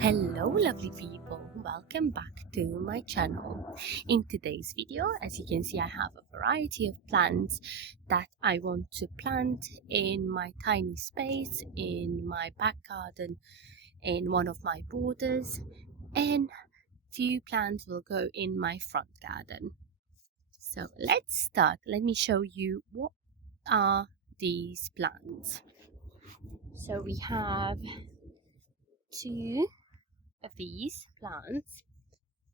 Hello lovely people, welcome back to my channel. In today's video, as you can see, I have a variety of plants that I want to plant in my tiny space, in my back garden, in one of my borders, and few plants will go in my front garden. So let's start. Let me show you what are these plants. So we have two of these plants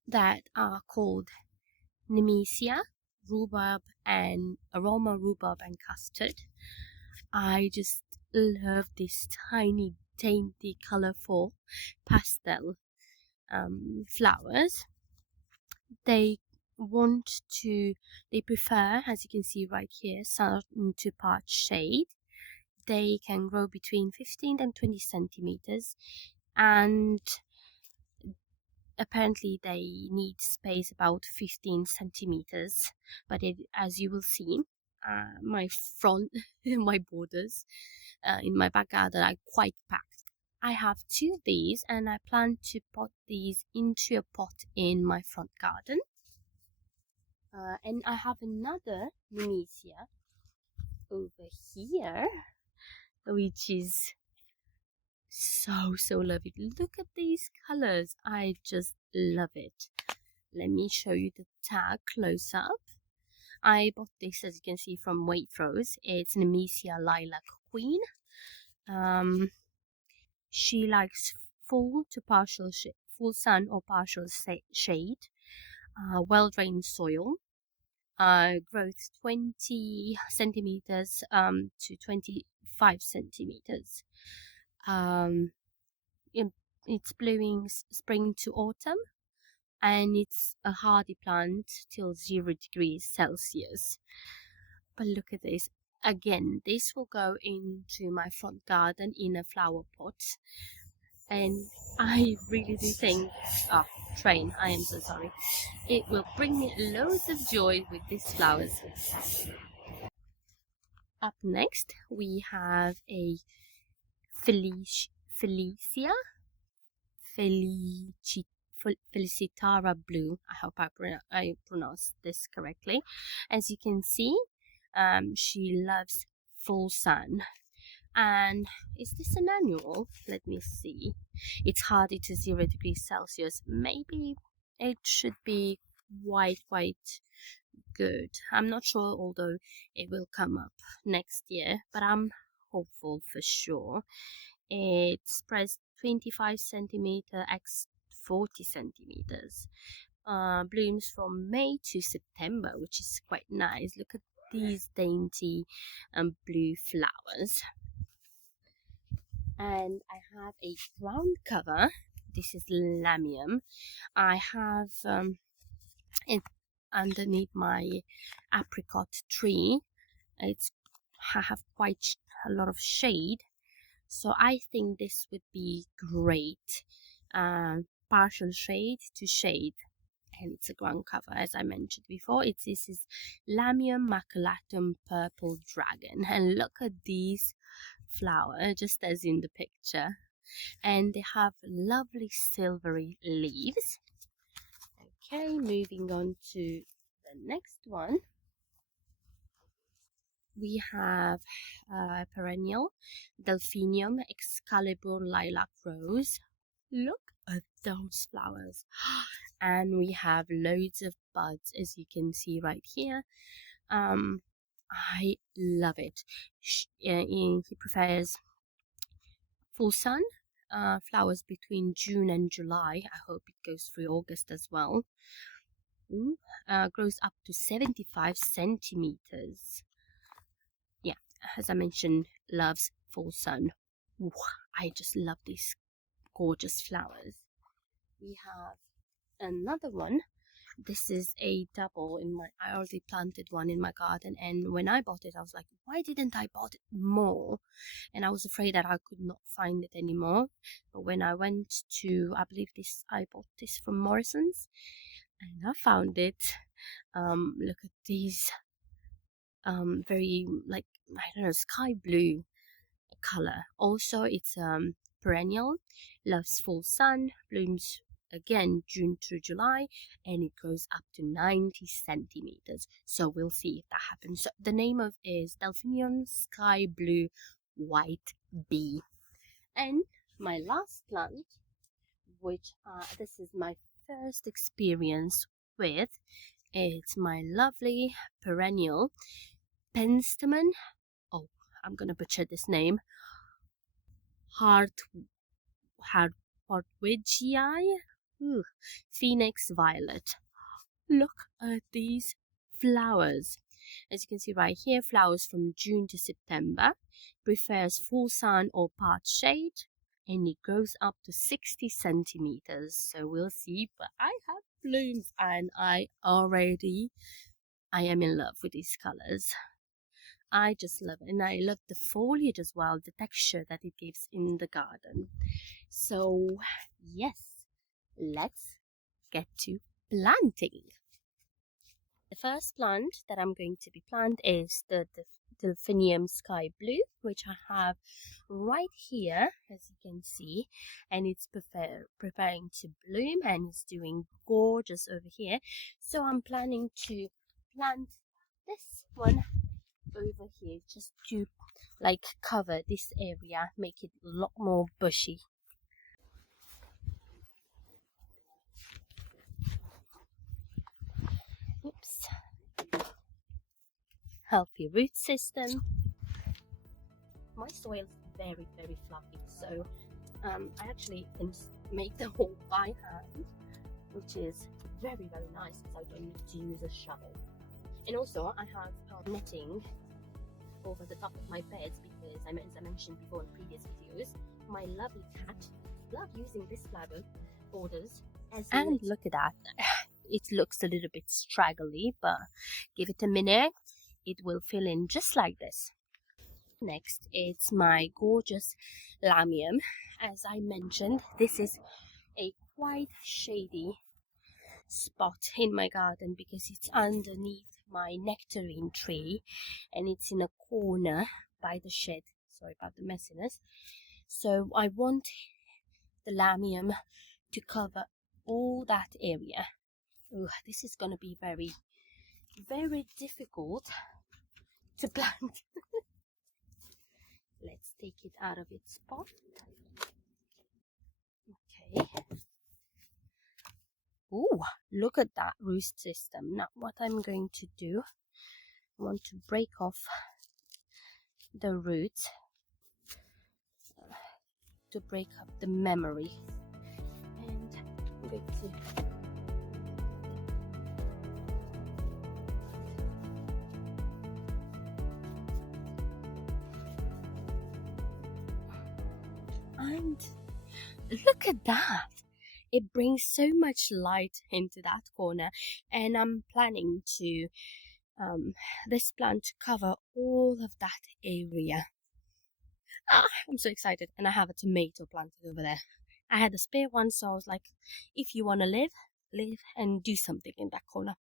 that are called Nemesia, rhubarb and aroma rhubarb and custard. I just love this tiny, dainty, colorful pastel flowers. They prefer, as you can see right here, sun to part shade. They can grow between 15 and 20 centimeters, and apparently they need space about 15 centimeters, but as you will see, my front my borders in my back garden are quite packed. I have two of these and I plan to put these into a pot in my front garden, and I have another Nemesia over here which is so lovely. Look at these colors, I just love it. Let me show you the tag close up. I bought this, as you can see, from Waitrose. It's Nemesia Lilac Queen. She likes full sun or partial shade, well-drained soil, growth 20 centimeters to 25 centimeters. It's blooming spring to autumn, and it's a hardy plant till 0 degrees Celsius. But look at this. Again, this will go into my front garden in a flower pot, and I really do think, train, I am so sorry, it will bring me loads of joy with these flowers. Up next we have a Felicia Felicitara blue. I hope I pronounced this correctly. As you can see, she loves full sun. And is this an annual? Let me see. It's hardy to 0 degrees Celsius. Maybe it should be quite good. I'm not sure, although it will come up next year, but I'm hopeful for sure. It spreads 25 centimeter x 40 centimeters. Blooms from May to September, which is quite nice. Look at these dainty blue flowers. And I have a ground cover. This is Lamium. I have it underneath my apricot tree. I have quite a lot of shade, so I think this would be great. Partial shade to shade, and it's a ground cover, as I mentioned before. This is Lamium maculatum purple dragon, and look at these flowers, just as in the picture, and they have lovely silvery leaves. Okay, moving on to the next one. We have perennial Delphinium Excalibur Lilac Rose. Look at those flowers. And we have loads of buds, as you can see right here. I love it. He prefers full sun, flowers between June and July. I hope it goes through August as well. Grows up to 75 centimeters. Yeah, as I mentioned, loves full sun. Ooh, I just love these gorgeous flowers. We have another one. This is a double I already planted one in my garden, and when I bought it I was like, why didn't I bought it more? And I was afraid that I could not find it anymore. But when I went to, I believe I bought this from Morrison's, and I found it. Look at these very, like, I don't know, sky blue color. Also, it's perennial, loves full sun, blooms again June through July, and it goes up to 90 centimeters. So we'll see if that happens. So the name of is Delphinium Sky Blue White Bee. And my last plant, which this is my first experience with, it's my lovely perennial Penstemon. Oh, I'm gonna butcher this name. Hartwigii. Phoenix Violet. Look at these flowers. As you can see right here, flowers from June to September. Prefers full sun or part shade. And it goes up to 60 centimeters. So we'll see. But I have blooms and I am in love with these colors. I just love it. And I love the foliage as well, the texture that it gives in the garden. So yes, let's get to planting. The first plant that I'm going to be planting is the Delphinium Sky Blue, which I have right here, as you can see, and it's preparing to bloom and it's doing gorgeous over here. So I'm planning to plant this one over here just to like cover this area, make it a lot more bushy. Oops. Healthy root system. My soil is very fluffy, so I actually can make the hole by hand, which is very nice because I don't need to use a shovel. And also I have netting over the top of my beds because, as I mentioned before in previous videos, my lovely cat loves using this flower borders as and look at that. It looks a little bit straggly, but give it a minute, it will fill in just like this. Next, it's my gorgeous Lamium. As I mentioned, this is a quite shady spot in my garden because it's underneath my nectarine tree and it's in a corner by the shed. Sorry about the messiness. So I want the Lamium to cover all that area. Ooh, this is going to be very difficult to plant. Let's take it out of its pot. Okay. Ooh, look at that root system. Now what I'm going to do, I want to break off the roots to break up the memory. And I'm going to and look at that. It brings so much light into that corner, and I'm planning to this plant to cover all of that area. I'm so excited. And I have a tomato planted over there. I had a spare one, so I was like, if you want to live and do something in that corner.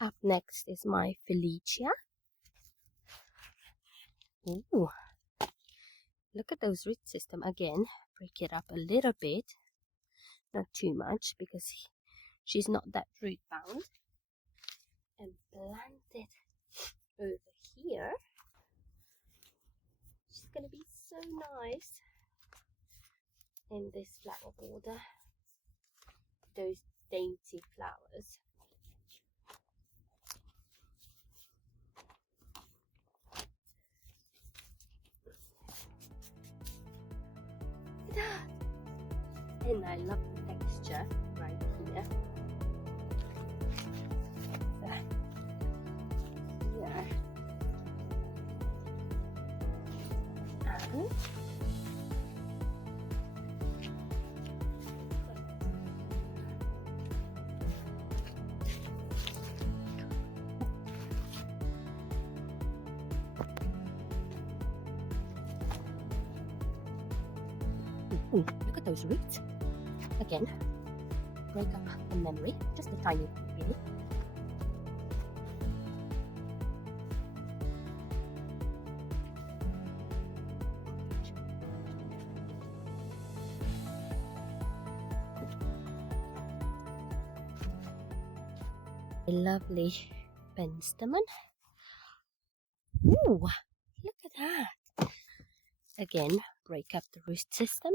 Up next is my Felicia. Ooh, look at those root system again. Break it up a little bit, not too much because she's not that root bound. And plant it over here. She's gonna be so nice in this flower border. Those dainty flowers. And I love the texture right here. Here. And ooh, look at those roots. Again, break up the memory, just a tiny bit really. A lovely penstemon. Ooh, look at that. Again, break up the root system.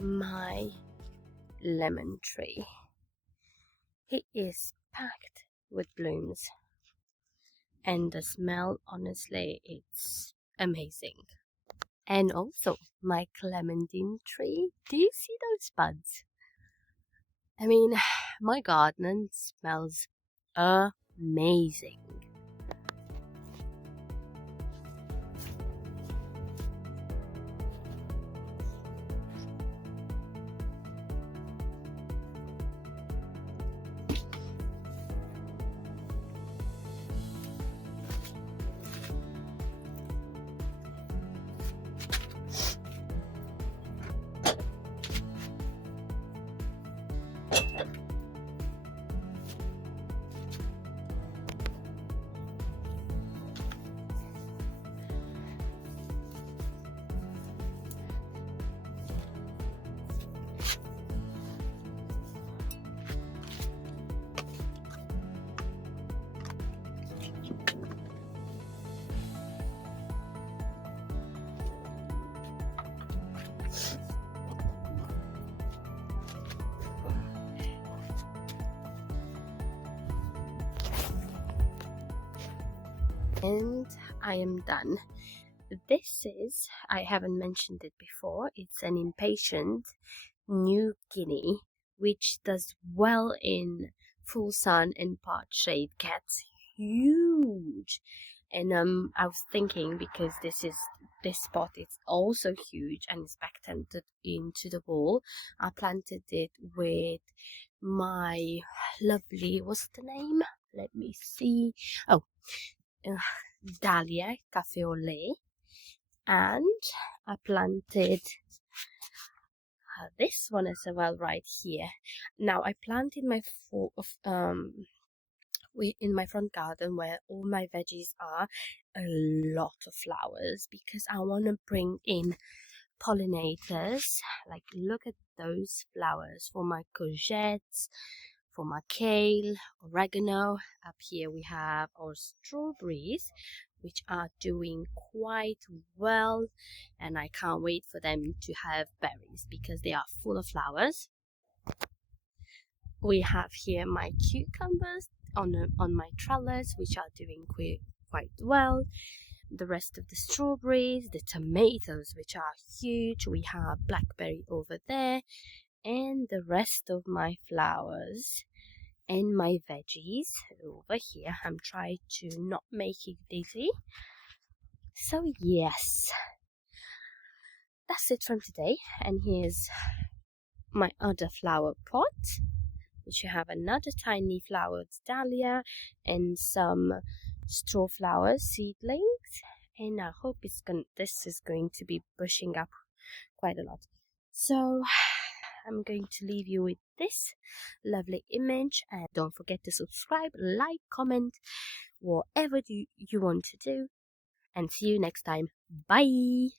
My lemon tree. It is packed with blooms, and the smell, honestly, it's amazing. And also my clementine tree. Do you see those buds? I mean, my garden smells amazing. And I am done. This is, I haven't mentioned it before, it's an Impatient New Guinea, which does well in full sun and part shade, gets huge. And I was thinking, because this spot is also huge and is backtented into the wall, I planted it with my lovely, what's the name? Let me see. Oh, Dahlia Cafe au lait, and I planted this one as well right here. Now I planted my in my front garden where all my veggies are, a lot of flowers, because I want to bring in pollinators. Like, look at those flowers for my courgettes, for my kale, oregano. Up here we have our strawberries, which are doing quite well, and I can't wait for them to have berries because they are full of flowers. We have here my cucumbers on my trellis, which are doing quite well. The rest of the strawberries, the tomatoes, which are huge. We have blackberry over there, and the rest of my flowers and my veggies over here. I'm trying to not make it dizzy. So yes, that's it from today. And here's my other flower pot, which you have another tiny flowered dahlia and some straw flower seedlings. And I hope this is going to be bushing up quite a lot. So I'm going to leave you with this lovely image, and don't forget to subscribe, like, comment, whatever you want to do, and see you next time. Bye.